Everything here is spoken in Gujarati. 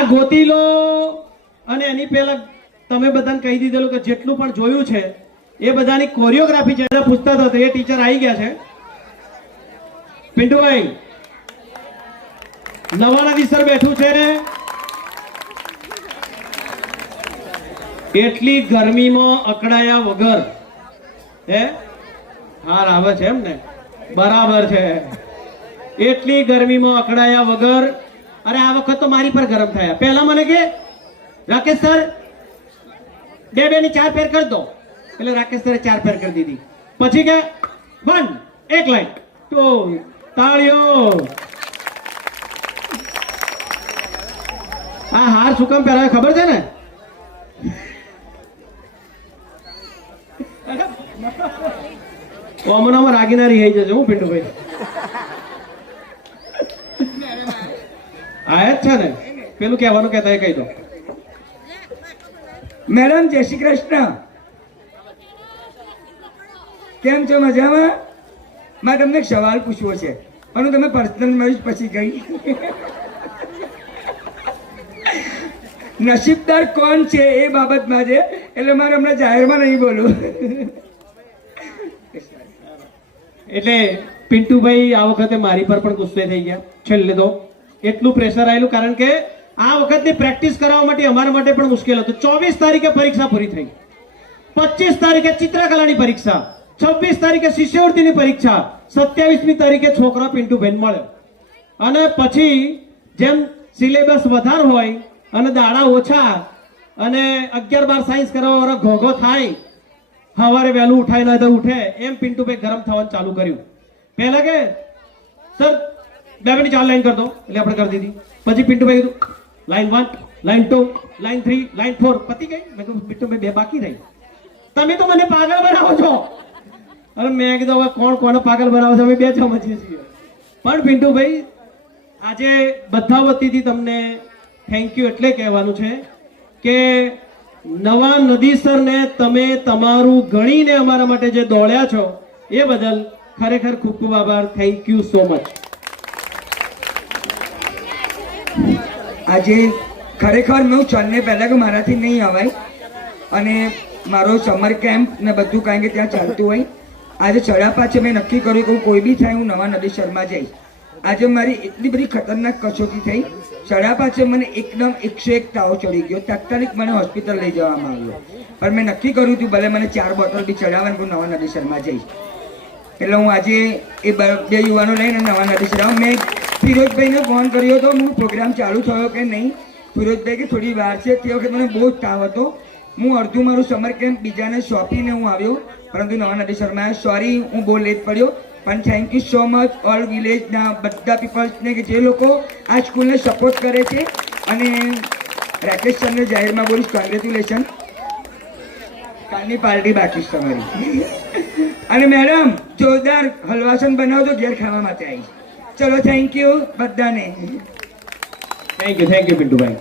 આ ગોતી અને એની પહેલા તમે બધાને કહી દીધેલું કે જેટલું પણ જોયું છે, એ બધાની કોરિયોગ્રાફી એના પૂછતા હતા એ ટીચર આવી ગયા છે. પિન્ટુભાઈ નવાણાથી સર બેઠું છે એટલી ગરમીમાં અકળાયા વગર. હે? હાર આવે છે એમ ને? બરાબર છે. એટલી ગરમીમાં અકળાયા વગર અરે, આ વખત તો મારી પર ગરમ થયા. પહેલા મને કે, રાકેશ સર, બે બે ની ચાર ફેર કરી દો. એટલે રાકેશ સરે ચાર ફેર કરી દીધી. પછી કે, વન, એક લાઈન. ટુ તાળીઓ. આ હાર શું કામ પહેરાવે, ખબર છે ને? ઓમનામાં રાગીનારી રહી જશે હું પિન્ટુભાઈ. આ જ છે ને? પેલું કહેવાનું કહેતા એ કહી દો. મેડમ, જય શ્રી કૃષ્ણ. કેમ છો? મજામાં? મારે તમને એક સવાલ પૂછવો છે. પણ તમે પર્સનલ મળીશ પછી ગઈ નસીબદાર કોણ છે એ બાબતમાં છે, એટલે મારે હમણાં જાહેરમાં નહીં બોલવું. એટલે પિન્ટુભાઈ આ વખતે મારી પર પણ ગુસ્સે થઈ ગયા. છેલ્લે તો એટલું પ્રેશર આવેલું કારણ કે આ વખતની પ્રેક્ટિસ કરાવવા માટે અમારા માટે પણ મુશ્કેલ હતું. ચોવીસ તારીખે પરીક્ષા પૂરી થઈ. પચીસ તારીખે ચિત્રકલાની પરીક્ષા. છવ્વીસ તારીખે શિષ્યવૃત્તિની પરીક્ષા. સત્યાવીસમી તારીખે છોકરો પિન્ટુબેન મળ્યો. અને પછી જેમ સિલેબસ વધારે હોય અને દાડા ઓછા અને અગિયાર બાર સાયન્સ કરવા ઘોઘો થાય, સવારે વહેલું ઉઠાય ના તો ઉઠે, એમ પિન્ટુભાઈ ગરમ થવાનું ચાલુ કર્યું. પહેલા કે, સર બે મિનિટ ચાર લાઈન કર દો. એટલે આપણે કરી દીધી. પછી પિન્ટુભાઈ કીધું, line one line two line three line four પતી ગઈ? મેં કીધું, પિન્ટુભાઈ, બે બાકી રહી. તમે તો મને પાગલ બનાવો છો. અરે મેં કીધું, હવે કોણ કોને પાગલ બનાવો છો? અમે બે સમજીએ છીએ. પણ પિન્ટુભાઈ, આજે બધા વતીથી તમને થેન્ક યુ એટલે કહેવાનું છે કે નવા નદીસરને તમે તમારું ગણીને અમારા માટે જે દોડ્યા છો, એ બદલ ખરેખર ખૂબ ખૂબ આભાર. થેન્ક યુ સો મચ આજે ખરેખર મેં ચલને પહેલાં કે મારાથી નહીં અવાય. અને મારો સમર કેમ્પ ને બધું કારણ કે ત્યાં ચાલતું હોય. આજે ચડ્યા પાછળ મેં નક્કી કર્યું કે હું કોઈ બી થાય, હું નવા નદી શર્મા જઈશ. આજે મારી એટલી બધી ખતરનાક કસોટી થઈ. ચડ્યા પાછળ મને એકદમ એકસો એક તાવ ચડી ગયો. તાત્કાલિક મને હોસ્પિટલ લઈ જવામાં આવ્યો. પણ મેં નક્કી કર્યું હતું, ભલે મને ચાર બોટલ બી ચડાવવાનું હું નવા નદી શર્મા જઈશ. એટલે હું આજે એ બ- યુવાનો લઈને નવા નદી શર્મા મેં ફિરોજભાઈને ફોન કર્યો હતો હું પ્રોગ્રામ ચાલુ થયો કે નહીં? ફિરોજભાઈ કે થોડી વાર છે, તે વખતે મને બહુ જ તાવ હતો. હું અડધું મારું સમર કેમ્પ બીજાને સોંપીને હું આવ્યો. પરંતુ નવા નદી શર્મા સોરી હું બહુ લેટ પડ્યો. પણ thank you so much all વિલેજના બધા પીપલ્સને કે જે લોકો આ સ્કૂલને સપોર્ટ કરે છે. અને રાકેશ સરને જાહેરમાં બોલીશ કોંગ્રેચ્યુલેશન કાલની પાર્ટી બાકી છે તમારી. અને મેડમ જોરદાર હલવાસન બનાવજો, ઘેર ખાવા માટે આવી ચલો થેન્ક યુ બધાને. Thank you thank you Pintubhai.